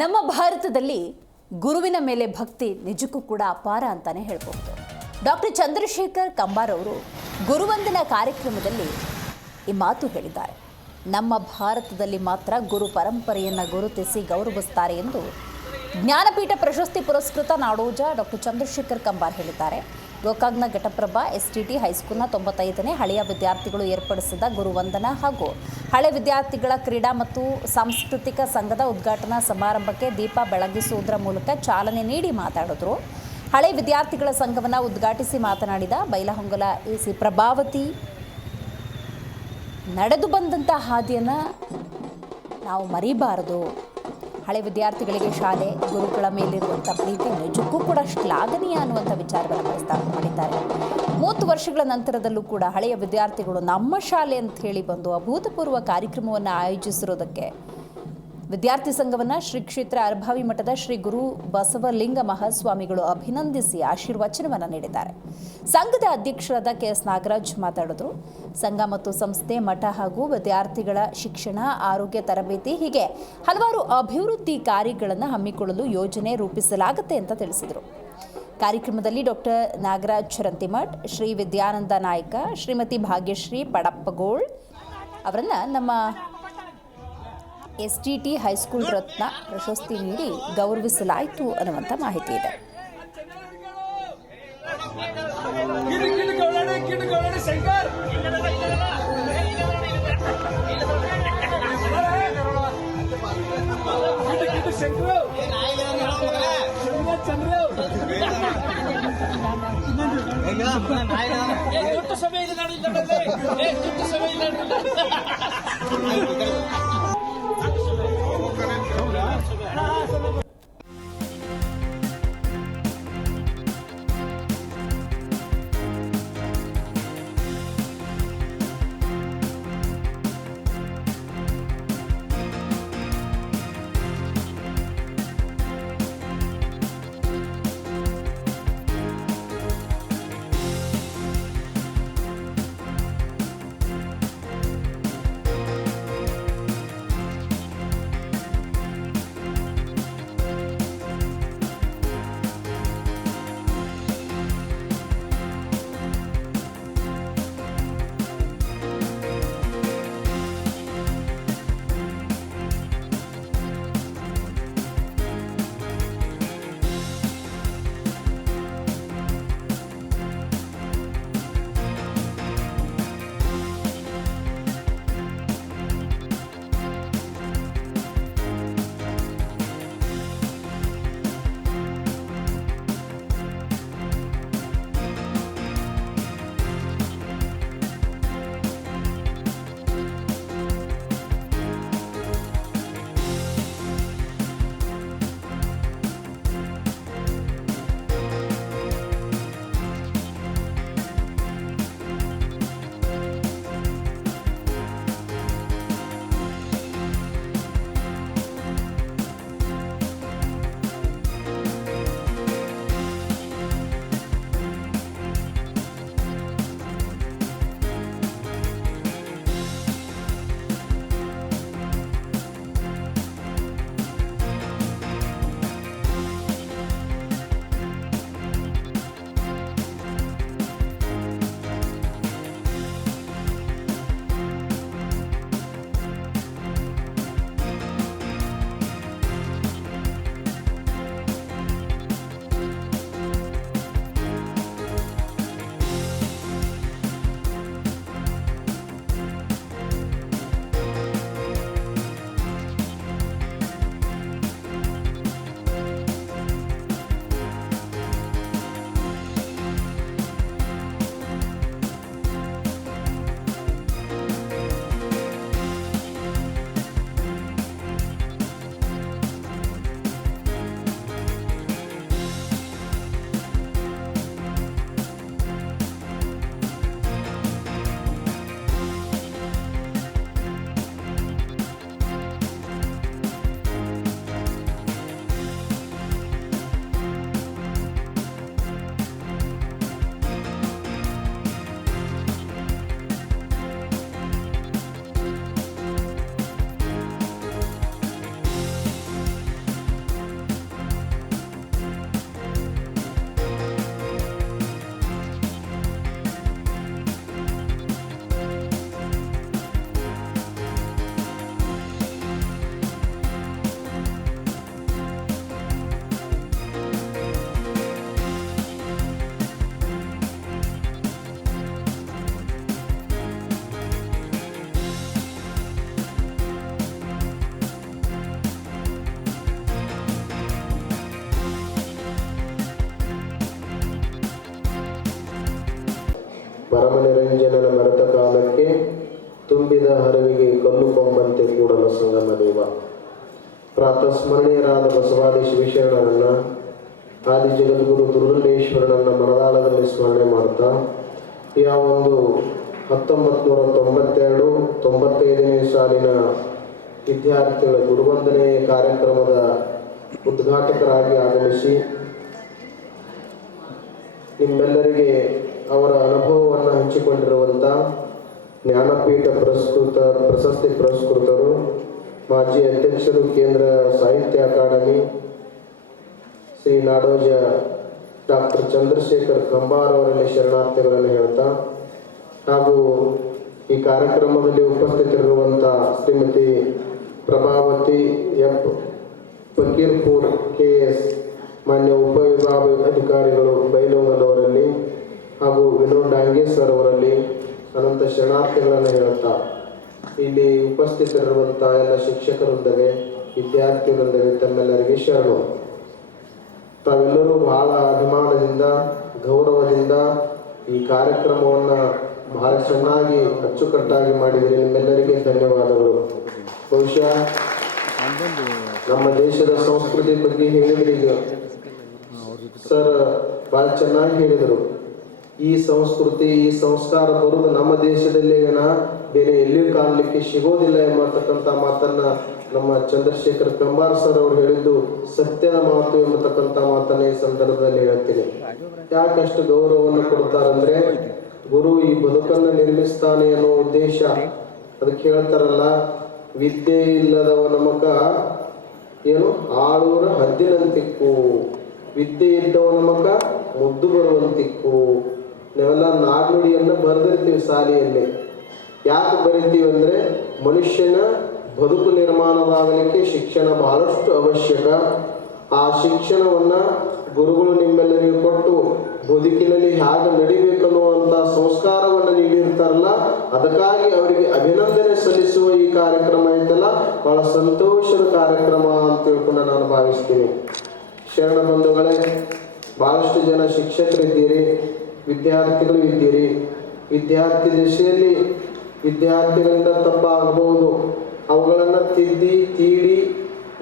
ನಮ್ಮ ಭಾರತದಲ್ಲಿ ಗುರುವಿನ ಮೇಲೆ ಭಕ್ತಿ ನಿಜಕ್ಕೂ ಕೂಡ ಅಪಾರ ಅಂತಾನೆ ಹೇಳ್ಬಹುದು. ಡಾಕ್ಟರ್ ಚಂದ್ರಶೇಖರ್ ಕಂಬಾರ್ ಅವರು ಗುರುವಂದನಾ ಕಾರ್ಯಕ್ರಮದಲ್ಲಿ ಈ ಮಾತು ಹೇಳಿದ್ದಾರೆ. ನಮ್ಮ ಭಾರತದಲ್ಲಿ ಮಾತ್ರ ಗುರು ಪರಂಪರೆಯನ್ನು ಗುರುತಿಸಿ ಗೌರವಿಸುತ್ತಾರೆ ಎಂದು ಜ್ಞಾನಪೀಠ ಪ್ರಶಸ್ತಿ ಪುರಸ್ಕೃತ ನಾಡೋಜ ಡಾಕ್ಟರ್ ಚಂದ್ರಶೇಖರ್ ಕಂಬಾರ್ ಹೇಳಿದ್ದಾರೆ. ಗೋಕಾಕ್ನ ಘಟಪ್ರಭಾ ಎಸ್ಟಿಟಿ ಹೈಸ್ಕೂಲ್ನ 95ನೇ ಹಳೆಯ ವಿದ್ಯಾರ್ಥಿಗಳು ಏರ್ಪಡಿಸಿದ ಗುರುವಂದನಾ ಹಾಗೂ ಹಳೆ ವಿದ್ಯಾರ್ಥಿಗಳ ಕ್ರೀಡಾ ಮತ್ತು ಸಾಂಸ್ಕೃತಿಕ ಸಂಘದ ಉದ್ಘಾಟನಾ ಸಮಾರಂಭಕ್ಕೆ ದೀಪ ಬೆಳಗಿಸುವುದರ ಮೂಲಕ ಚಾಲನೆ ನೀಡಿ ಮಾತಾಡಿದರು. ಹಳೆ ವಿದ್ಯಾರ್ಥಿಗಳ ಸಂಘವನ್ನು ಉದ್ಘಾಟಿಸಿ ಮಾತನಾಡಿದ ಬೈಲಹೊಂಗಲ ಎಸಿ ಪ್ರಭಾವತಿ, ನಡೆದು ಬಂದಂಥ ಹಾದಿಯನ್ನು ನಾವು ಮರಿಬಾರದು. ಹಳೆ ವಿದ್ಯಾರ್ಥಿಗಳಿಗೆ ಶಾಲೆ ಗುರುಗಳ ಮೇಲಿರುವಂಥ ಪ್ರೀತಿ ನಿಜಕ್ಕೂ ಕೂಡ ಶ್ಲಾಘನೀಯ ಅನ್ನುವಂಥ ವಿಚಾರವನ್ನು ಪ್ರಸ್ತಾಪ ಮಾಡಿದ್ದಾರೆ. 30 ವರ್ಷಗಳ ನಂತರದಲ್ಲೂ ಕೂಡ ಹಳೆಯ ವಿದ್ಯಾರ್ಥಿಗಳು ನಮ್ಮ ಶಾಲೆ ಅಂತ ಹೇಳಿ ಬಂದು ಅಭೂತಪೂರ್ವ ಕಾರ್ಯಕ್ರಮವನ್ನು ಆಯೋಜಿಸಿರೋದಕ್ಕೆ ವಿದ್ಯಾರ್ಥಿ ಸಂಘವನ್ನು ಶ್ರೀ ಕ್ಷೇತ್ರ ಅರ್ಭಾವಿ ಮಠದ ಶ್ರೀ ಗುರು ಬಸವಲಿಂಗ ಮಹಾಸ್ವಾಮಿಗಳು ಅಭಿನಂದಿಸಿ ಆಶೀರ್ವಚನವನ್ನು ನೀಡಿದ್ದಾರೆ. ಸಂಘದ ಅಧ್ಯಕ್ಷರಾದ KS ನಾಗರಾಜ್ ಮಾತಾಡಿದ್ರು. ಸಂಘ ಮತ್ತು ಸಂಸ್ಥೆ, ಮಠ ಹಾಗೂ ವಿದ್ಯಾರ್ಥಿಗಳ ಶಿಕ್ಷಣ, ಆರೋಗ್ಯ ತರಬೇತಿ ಹೀಗೆ ಹಲವಾರು ಅಭಿವೃದ್ಧಿ ಕಾರ್ಯಗಳನ್ನು ಹಮ್ಮಿಕೊಳ್ಳಲು ಯೋಜನೆ ರೂಪಿಸಲಾಗುತ್ತೆ ಅಂತ ತಿಳಿಸಿದರು. ಕಾರ್ಯಕ್ರಮದಲ್ಲಿ ಡಾಕ್ಟರ್ ನಾಗರಾಜ್ ಚರಂತಿಮಠ್, ಶ್ರೀ ವಿದ್ಯಾನಂದ ನಾಯಕ, ಶ್ರೀಮತಿ ಭಾಗ್ಯಶ್ರೀ ಪಡಪ್ಪಗೋಳ್ ಅವರನ್ನು ನಮ್ಮ ಎಸ್ಟಿಟಿ ಹೈಸ್ಕೂಲ್ ರತ್ನ ಪ್ರಶಸ್ತಿ ನೀಡಿ ಗೌರವಿಸಲಾಯಿತು ಅನ್ನುವಂಥ ಮಾಹಿತಿ ಇದೆ. ಪರಮನಿರಂಜನನ ಮರೆತ ಕಾಲಕ್ಕೆ ತುಂಬಿದ ಹರವಿಗೆ ಕಲ್ಲು ಕೊಂಬಂತೆ ಕೂಡಲ ಸಂಗಮ ದೇವ. ಪ್ರಾತಸ್ಮರಣೀಯರಾದ ಬಸವಾದಿ ಶಿವಶರಣರನ್ನ, ಆದಿ ಜಗದ್ಗುರು ದುರ್ಗಂಡೇಶ್ವರನನ್ನ ಮನದಾಳದಲ್ಲಿ ಸ್ಮರಣೆ ಮಾಡ್ತಾ ಯಾವೊಂದು 1992-95ನೇ ಸಾಲಿನ ವಿದ್ಯಾರ್ಥಿಗಳ ಗುರುವಂದನೆ ಕಾರ್ಯಕ್ರಮದ ಉದ್ಘಾಟಕರಾಗಿ ಆಗಮಿಸಿ ನಿಮ್ಮೆಲ್ಲರಿಗೆ ಅವರ ಅನುಭವವನ್ನು ಹಂಚಿಕೊಂಡಿರುವಂಥ ಜ್ಞಾನಪೀಠ ಪ್ರಶಸ್ತಿ ಪುರಸ್ಕೃತರು, ಮಾಜಿ ಅಧ್ಯಕ್ಷರು, ಕೇಂದ್ರ ಸಾಹಿತ್ಯ ಅಕಾಡೆಮಿ ಶ್ರೀ ನಾಡೋಜ ಡಾಕ್ಟರ್ ಚಂದ್ರಶೇಖರ್ ಕಂಬಾರ್ ಅವರಲ್ಲಿ ಶರಣಾರ್ಥಿಗಳನ್ನು ಹೇಳ್ತಾ, ಹಾಗೂ ಈ ಕಾರ್ಯಕ್ರಮದಲ್ಲಿ ಉಪಸ್ಥಿತರಿರುವಂಥ ಶ್ರೀಮತಿ ಪ್ರಭಾವತಿ ಎಫ್ ಫಕೀರ್ಪುರ್ KS, ಮಾನ್ಯ ಉಪವಿಭಾಗ ಅಧಿಕಾರಿಗಳು ಬೈಲೊಂಗಲ್ ಅವರಲ್ಲಿ ಹಾಗೂ ವಿನೋದ್ ಡಾಂಗೆ ಸರ್ ಅವರಲ್ಲಿ ಅನಂತ ಶರಣಾರ್ಥಿಗಳನ್ನು ಹೇಳ್ತಾ, ಇಲ್ಲಿ ಉಪಸ್ಥಿತರಿರುವಂಥ ಎಲ್ಲ ಶಿಕ್ಷಕರೊಂದಿಗೆ ವಿದ್ಯಾರ್ಥಿಗಳೊಂದಿಗೆ ತಮ್ಮೆಲ್ಲರಿಗೆ ಶರಣು. ತಾವೆಲ್ಲರೂ ಬಹಳ ಅಭಿಮಾನದಿಂದ ಗೌರವದಿಂದ ಈ ಕಾರ್ಯಕ್ರಮವನ್ನು ಬಹಳ ಚೆನ್ನಾಗಿ ಅಚ್ಚುಕಟ್ಟಾಗಿ ಮಾಡಿದರೆ ನಿಮ್ಮೆಲ್ಲರಿಗೆ ಧನ್ಯವಾದಗಳು. ಬಹುಶಃ ನಮ್ಮ ದೇಶದ ಸಂಸ್ಕೃತಿ ಬಗ್ಗೆ ಹೇಳಿದ್ರೆ ಈಗ ಸರ್ ಬಹಳ ಚೆನ್ನಾಗಿ ಹೇಳಿದರು. ಈ ಸಂಸ್ಕೃತಿ ಈ ಸಂಸ್ಕಾರ ಬರುವುದು ನಮ್ಮ ದೇಶದಲ್ಲಿ ಬೇರೆ ಎಲ್ಲಿಯೂ ಕಾಣಲಿಕ್ಕೆ ಸಿಗೋದಿಲ್ಲ ಎಂಬತಕ್ಕಂಥ ಮಾತನ್ನ ನಮ್ಮ ಚಂದ್ರಶೇಖರ್ ಕಂಬಾರ್ ಸರ್ ಅವರು ಹೇಳಿದ್ದು ಸತ್ಯದ ಮಾತು ಎಂಬತಕ್ಕಂಥ ಮಾತನ್ನ ಈ ಸಂದರ್ಭದಲ್ಲಿ ಹೇಳ್ತೀನಿ. ಯಾಕಷ್ಟು ಗೌರವವನ್ನು ಕೊಡ್ತಾರಂದ್ರೆ, ಗುರು ಈ ಬದುಕನ್ನು ನಿರ್ಮಿಸ್ತಾನೆ ಅನ್ನೋ ಉದ್ದೇಶ. ಅದಕ್ಕೆ ಹೇಳ್ತಾರಲ್ಲ, ವಿದ್ಯೆ ಇಲ್ಲದವನ ಮಗ ಏನು ಆಳೂರ ಹದ್ದಿನಂತಿಕ್ಕು, ವಿದ್ಯೆ ಇದ್ದವನ ಮಗ ಮುದ್ದು ಬರುವಂತಿಕ್ಕು. ನಾವೆಲ್ಲ ನಾಡ್ನುಡಿಯನ್ನು ಬರೆದಿರ್ತೀವಿ ಶಾಲೆಯಲ್ಲಿ. ಯಾಕೆ ಬರಿತೀವಿ ಅಂದರೆ, ಮನುಷ್ಯನ ಬದುಕು ನಿರ್ಮಾಣವಾಗಲಿಕ್ಕೆ ಶಿಕ್ಷಣ ಬಹಳಷ್ಟು ಅವಶ್ಯಕ. ಆ ಶಿಕ್ಷಣವನ್ನು ಗುರುಗಳು ನಿಮ್ಮೆಲ್ಲರಿಗೂ ಕೊಟ್ಟು ಬದುಕಿನಲ್ಲಿ ಹೇಗೆ ನಡಿಬೇಕನ್ನುವಂಥ ಸಂಸ್ಕಾರವನ್ನು ನೀಡಿರ್ತಾರಲ್ಲ, ಅದಕ್ಕಾಗಿ ಅವರಿಗೆ ಅಭಿನಂದನೆ ಸಲ್ಲಿಸುವ ಈ ಕಾರ್ಯಕ್ರಮ ಐತಲ್ಲ, ಬಹಳ ಸಂತೋಷದ ಕಾರ್ಯಕ್ರಮ ಅಂತ ತಿಳ್ಕೊಂಡು ನಾನು ಭಾವಿಸ್ತೀನಿ. ಶರಣ ಬಂಧುಗಳೇ, ಬಹಳಷ್ಟು ಜನ ಶಿಕ್ಷಕರಿದ್ದೀರಿ, ವಿದ್ಯಾರ್ಥಿಗಳು ಇದ್ದೀರಿ. ವಿದ್ಯಾರ್ಥಿ ದಶೆಯಲ್ಲಿ ವಿದ್ಯಾರ್ಥಿಗಳಿಂದ ತಪ್ಪಾಗಬಹುದು, ಅವುಗಳನ್ನು ತಿದ್ದಿ ತೀಡಿ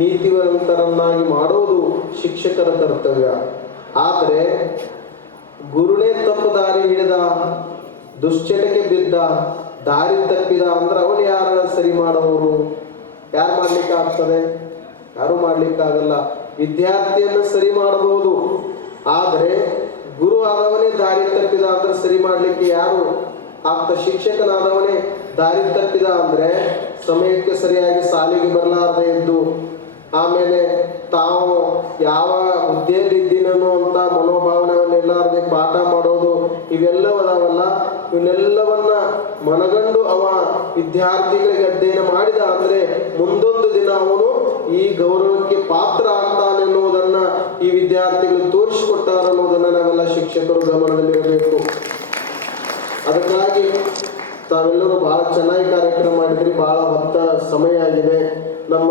ನೀತಿವಂತರನ್ನಾಗಿ ಮಾಡೋದು ಶಿಕ್ಷಕರ ಕರ್ತವ್ಯ. ಆದರೆ ಗುರುನೇ ತಪ್ಪು ದಾರಿ ಹಿಡಿದ, ದುಶ್ಚಟಕ್ಕೆ ಬಿದ್ದ, ದಾರಿ ತಪ್ಪಿದ ಅಂದ್ರೆ ಅವನು ಯಾರ ಸರಿ ಮಾಡೋರು? ಯಾರು ಮಾಡ್ಲಿಕ್ಕೆ ಆಗ್ತದೆ? ಯಾರು ಮಾಡ್ಲಿಕ್ಕಾಗಲ್ಲ. ವಿದ್ಯಾರ್ಥಿಯನ್ನು ಸರಿ ಮಾಡಬಹುದು, ಆದರೆ ಗುರು ಆದವನೇ ದಾರಿ ತಪ್ಪಿದ ಅಂದ್ರೆ ಸರಿ ಮಾಡ್ಲಿಕ್ಕೆ ಯಾರು ಆಗ್ತ? ಶಿಕ್ಷಕನಾದವನೇ ದಾರಿ ತಪ್ಪಿದ ಅಂದ್ರೆ ಸಮಯಕ್ಕೆ ಸರಿಯಾಗಿ ಸಾಲಿಗೆ ಬರಲಾರದೆ ಇದ್ದು, ಆಮೇಲೆ ತಾವು ಯಾವ ಹುದ್ದೆಯಲ್ಲಿದ್ದೀನೋ ಅಂತ ಮನೋಭಾವನೆಯನ್ನೆಲ್ಲಾರದೆ ಪಾಠ ಮಾಡೋದು, ಇವೆಲ್ಲವದಾವಲ್ಲ, ಇವನ್ನೆಲ್ಲವನ್ನ ಮನಗಂಡು ಅವ ವಿದ್ಯಾರ್ಥಿಗಳಿಗೆ ಅಧ್ಯಯನ ಮಾಡಿದ ಅಂದ್ರೆ ಮುಂದೊಂದು ದಿನ ಅವನು ಈ ಗೌರವಕ್ಕೆ ಪಾತ್ರ ಆಗ್ತಾನೆ ಅನ್ನೋದನ್ನ ಈ ವಿದ್ಯಾರ್ಥಿಗಳು ತೋರಿಸಿಕೊಟ್ಟಾರ ಅನ್ನೋದನ್ನ ನಾವೆಲ್ಲ ಶಿಕ್ಷಕರು ಗಮನದಲ್ಲಿರಬೇಕು. ಅದಕ್ಕಾಗಿ ತಾವೆಲ್ಲರೂ ಬಹಳ ಚೆನ್ನಾಗಿ ಕಾರ್ಯಕ್ರಮ ಮಾಡಿದ್ರಿ. ಬಹಳ ಹೊತ್ತ ಸಮಯ ಆಗಿದೆ. ನಮ್ಮ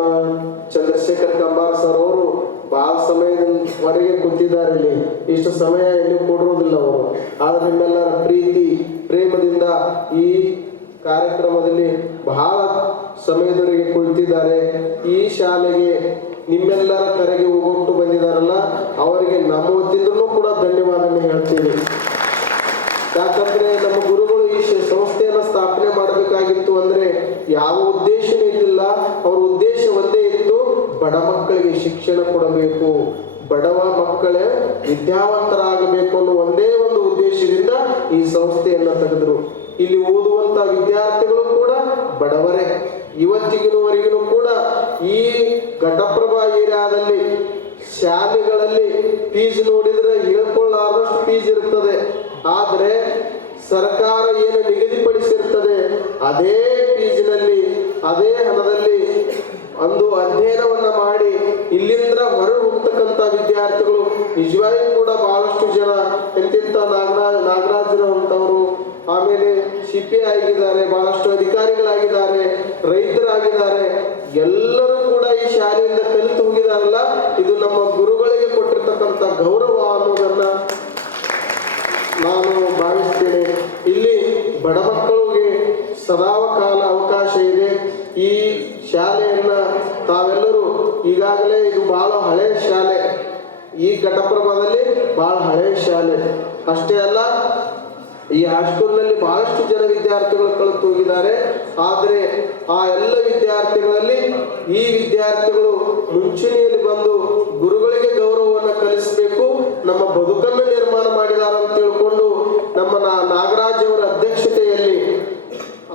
ಚಂದ್ರಶೇಖರ್ ಕಂಬಾರ್ ಸರ್ ಅವರು ಬಹಳ ಸಮಯದವರೆಗೆ ಕೂತಿದ್ದಾರೆ ಇಲ್ಲಿ. ಇಷ್ಟು ಸಮಯ ಎಲ್ಲಿ ಕೊಡುವುದಿಲ್ಲ ಅವರು. ಆದ್ರೆ ನಿಮ್ಮೆಲ್ಲರ ಪ್ರೀತಿ ಪ್ರೇಮದಿಂದ ಈ ಕಾರ್ಯಕ್ರಮದಲ್ಲಿ ಬಹಳ ಸಮಯದವರೆಗೆ ಕುಳಿತಿದ್ದಾರೆ. ಈ ಶಾಲೆಗೆ ನಿಮ್ಮೆಲ್ಲರ ಕರೆಗೆ ಹೋಗೊಟ್ಟು ಬಂದಿದ್ದಾರಲ್ಲ, ಅವರಿಗೆ ನಮ್ಮ ವತಿಯಿಂದಲೂ ಕೂಡ ಧನ್ಯವಾದನೆ ಹೇಳ್ತೀವಿ. ಯಾಕಂದ್ರೆ ನಮ್ಮ ಗುರುಗಳು ಈ ಸಂಸ್ಥೆಯನ್ನು ಸ್ಥಾಪನೆ ಮಾಡಬೇಕಾಗಿತ್ತು ಅಂದ್ರೆ ಯಾವ ಉದ್ದೇಶನೂ ಇದ್ದಿಲ್ಲ. ಅವ್ರ ಉದ್ದೇಶ ಒಂದೇ ಇತ್ತು, ಬಡ ಮಕ್ಕಳಿಗೆ ಶಿಕ್ಷಣ ಕೊಡಬೇಕು, ಬಡವ ಮಕ್ಕಳೇ ವಿದ್ಯಾವಂತರಾಗಬೇಕು ಅನ್ನೋ ಒಂದೇ ಒಂದು ಉದ್ದೇಶದಿಂದ ಈ ಸಂಸ್ಥೆಯನ್ನು ತೆಗೆದರು. ಇಲ್ಲಿ ಓದುವಂತ ವಿದ್ಯಾರ್ಥಿಗಳು ಕೂಡ ಬಡವರೇ. ಇವತ್ತಿಗಿನವರೆಗೂ ಕೂಡ ಈ ಘಟಪ್ರಭಾ ಏರಿಯಾದಲ್ಲಿ ಶಾಲೆಗಳಲ್ಲಿ ಫೀಸ್ ನೋಡಿದ್ರೆ ಹೇಳ್ಕೊಳ್ಳಾರದಷ್ಟು ಫೀಸ್ ಇರ್ತದೆ. ಆದರೆ ಸರ್ಕಾರ ಏನು ನಿಗದಿಪಡಿಸಿರ್ತದೆ ಅದೇ ಫೀಸಿನಲ್ಲಿ, ಅದೇ ಹಣದಲ್ಲಿ ಒಂದು ಅಧ್ಯಯನವನ್ನ ಮಾಡಿ ಇಲ್ಲಿಂದ ಹೊರಗೆ ಹೋಗ್ತಕ್ಕಂಥ ವಿದ್ಯಾರ್ಥಿಗಳು ನಿಜವಾಗಿಯೂ ಕೂಡ ಬಹಳಷ್ಟು ಜನ ಎಂತೆಂಥ ನಾಗರಾಜರಂತವರು, ಆಮೇಲೆ CPI ಆಗಿದ್ದಾರೆ, ಬಹಳಷ್ಟು ಅಧಿಕಾರಿಗಳಾಗಿದ್ದಾರೆ, ರೈತರಾಗಿದ್ದಾರೆ. ಎಲ್ಲರೂ ಕೂಡ ಈ ಶಾಲೆಯಿಂದ ಕಲಿತು ಹೋಗಿದಾರಲ್ಲ, ಇದು ನಮ್ಮ ಗುರುಗಳಿಗೆ ಕೊಟ್ಟಿರ್ತಕ್ಕಂಥ ಗೌರವ ಅನ್ನೋದನ್ನ ನಾನು ಭಾವಿಸ್ತೇನೆ. ಇಲ್ಲಿ ಬಡ ಮಕ್ಕಳಿಗೆ ಸದಾಕಾಲ ಅವಕಾಶ ಇದೆ. ಈ ಶಾಲೆಯನ್ನು ತಾವೆಲ್ಲರೂ ಈಗಾಗಲೇ ಇದು ಬಹಳ ಹಳೆಯ ಶಾಲೆ, ಈ ಘಟಪ್ರಭಾದಲ್ಲಿ ಬಹಳ ಹಳೆಯ ಶಾಲೆ ಅಷ್ಟೇ ಅಲ್ಲ, ಈ ಹೈಸ್ಕೂಲ್ನಲ್ಲಿ ಬಹಳಷ್ಟು ಜನ ವಿದ್ಯಾರ್ಥಿಗಳು ಕಲಿತು ಹೋಗಿದ್ದಾರೆ. ಆದರೆ ಆ ಎಲ್ಲ ವಿದ್ಯಾರ್ಥಿಗಳಲ್ಲಿ ಈ ವಿದ್ಯಾರ್ಥಿಗಳು ಮುಂಚೂಣಿಯಲ್ಲಿ ಬಂದು ಗುರುಗಳಿಗೆ ಗೌರವವನ್ನು ಕಲಿಸಬೇಕು, ನಮ್ಮ ಬದುಕನ್ನು ನಿರ್ಮಾಣ ಮಾಡಿದ್ದಾರೆ ಅಂತ ತಿಳ್ಕೊಂಡು ನಮ್ಮ ನಾಗರಾಜ್ ಅವರ ಅಧ್ಯಕ್ಷತೆಯಲ್ಲಿ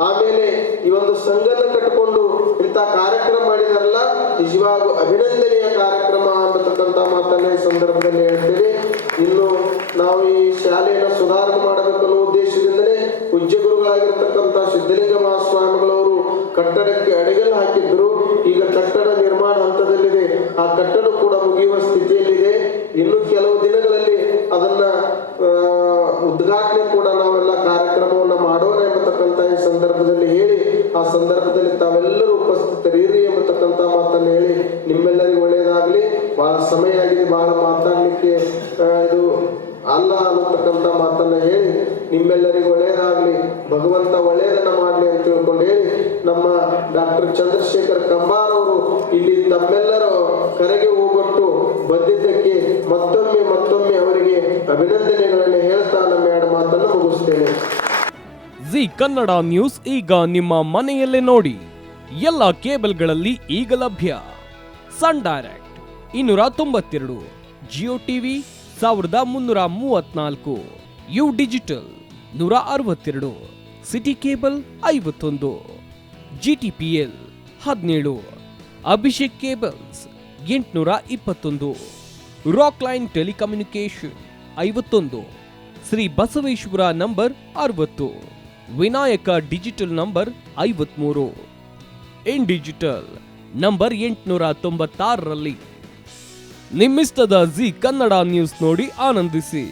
ಆಮೇಲೆ ಈ ಒಂದು ಸಂಘನ ಕಟ್ಟಿಕೊಂಡು ಇಂಥ ಕಾರ್ಯಕ್ರಮ ಮಾಡಿದಾರಲ್ಲ, ನಿಜವಾಗೂ ಅಭಿನಂದನೀಯ ಕಾರ್ಯಕ್ರಮ ಅನ್ನತಕ್ಕಂಥ ಮಾತನ್ನ ಈ ಸಂದರ್ಭದಲ್ಲಿ ಹೇಳ್ತೇವೆ. ಇನ್ನು ನಾವು ಈ ಶಾಲೆಯನ್ನು ಸುಧಾರಣೆ ಮಾಡಬೇಕು ಅನ್ನೋ ಉದ್ದೇಶದಿಂದಲೇ ಪೂಜ್ಯ ಗುರುಗಳಾಗಿರ್ತಕ್ಕಂಥ ಸಿದ್ಧಲಿಂಗ ಮಹಾಸ್ವಾಮಿಗಳವರು ಕಟ್ಟಡಕ್ಕೆ ಅಡಿಗಲ್ಲು ಹಾಕಿದ್ರು. ಈಗ ಕಟ್ಟಡ ನಿರ್ಮಾಣ ಹಂತದಲ್ಲಿದೆ, ಆ ಕಟ್ಟಡ ಕೂಡ ಮುಗಿಯುವ ಸ್ಥಿತಿಯಲ್ಲಿದೆ. ಇನ್ನು ಕೆಲವು ದಿನಗಳಲ್ಲಿ ಅದನ್ನ ಉದ್ಘಾಟನೆ ಕೂಡ ನಾವೆಲ್ಲ ಕಾರ್ಯಕ್ರಮವನ್ನು ಮಾಡೋಣ ಎಂಬತಕ್ಕಂಥ ಈ ಸಂದರ್ಭದಲ್ಲಿ ಹೇಳಿ, ಆ ಸಂದರ್ಭದಲ್ಲಿ ತಾವೆಲ್ಲರೂ ಉಪಸ್ಥಿತರಿರಿ ಎಂಬತಕ್ಕಂಥ ಮಾತನ್ನು ಹೇಳಿ ನಿಮ್ಮೆಲ್ಲರಿಗೂ ಒಳ್ಳೆಯದಾಗಲಿ. ಬಹಳ ಸಮಯ ಆಗಿದೆ, ಬಹಳ ಮಾತಾಡಲಿಕ್ಕೆ ಇದು ಅಲ್ಲ ಅನ್ನತಕ್ಕಂಥ ಮಾತನ್ನ ಹೇಳಿ ನಿಮ್ಮೆಲ್ಲರಿಗೂ ಒಳ್ಳೆಯದಾಗಲಿ, ಭಗವಂತ ಒಳ್ಳೆಯದನ್ನ ಮಾಡಲಿ ಅಂತ ತಿಳ್ಕೊಂಡು ಹೇಳಿ ನಮ್ಮ ಡಾಕ್ಟರ್ ಚಂದ್ರಶೇಖರ್ ಕಂಬಾರ್ ಅವರು ಇಲ್ಲಿ ತಮ್ಮೆಲ್ಲರ ಕರೆಗೆ ಹೋಗೊಟ್ಟು ಬಂದಿದ್ದಕ್ಕೆ ಮತ್ತೊಮ್ಮೆ ಅವರಿಗೆ ಅಭಿನಂದನೆಗಳನ್ನು ಹೇಳ್ತಾ ನಮ್ಮ ಎರಡು ಮಾತನ್ನು ಮುಗಿಸ್ತೇನೆ. ಜಿ ಕನ್ನಡ ನ್ಯೂಸ್ ಈಗ ನಿಮ್ಮ ಮನೆಯಲ್ಲೇ ನೋಡಿ. ಎಲ್ಲ ಕೇಬಲ್ಗಳಲ್ಲಿ ಈಗ ಲಭ್ಯ. Sun Direct 292, Jio TV 1334, U digital 162, city cable 51, GTPL 17, Abhishek cables 821, Rockline telecommunication 51, Shri Basaveshwara number 60, Vinayaka digital number 53, in digital number 896ರಲ್ಲಿ. ನಿಮ್ಮಿಸ್ತದ ಜಿ ಕನ್ನಡ ನ್ಯೂಸ್ ನೋಡಿ ಆನಂದಿಸಿ.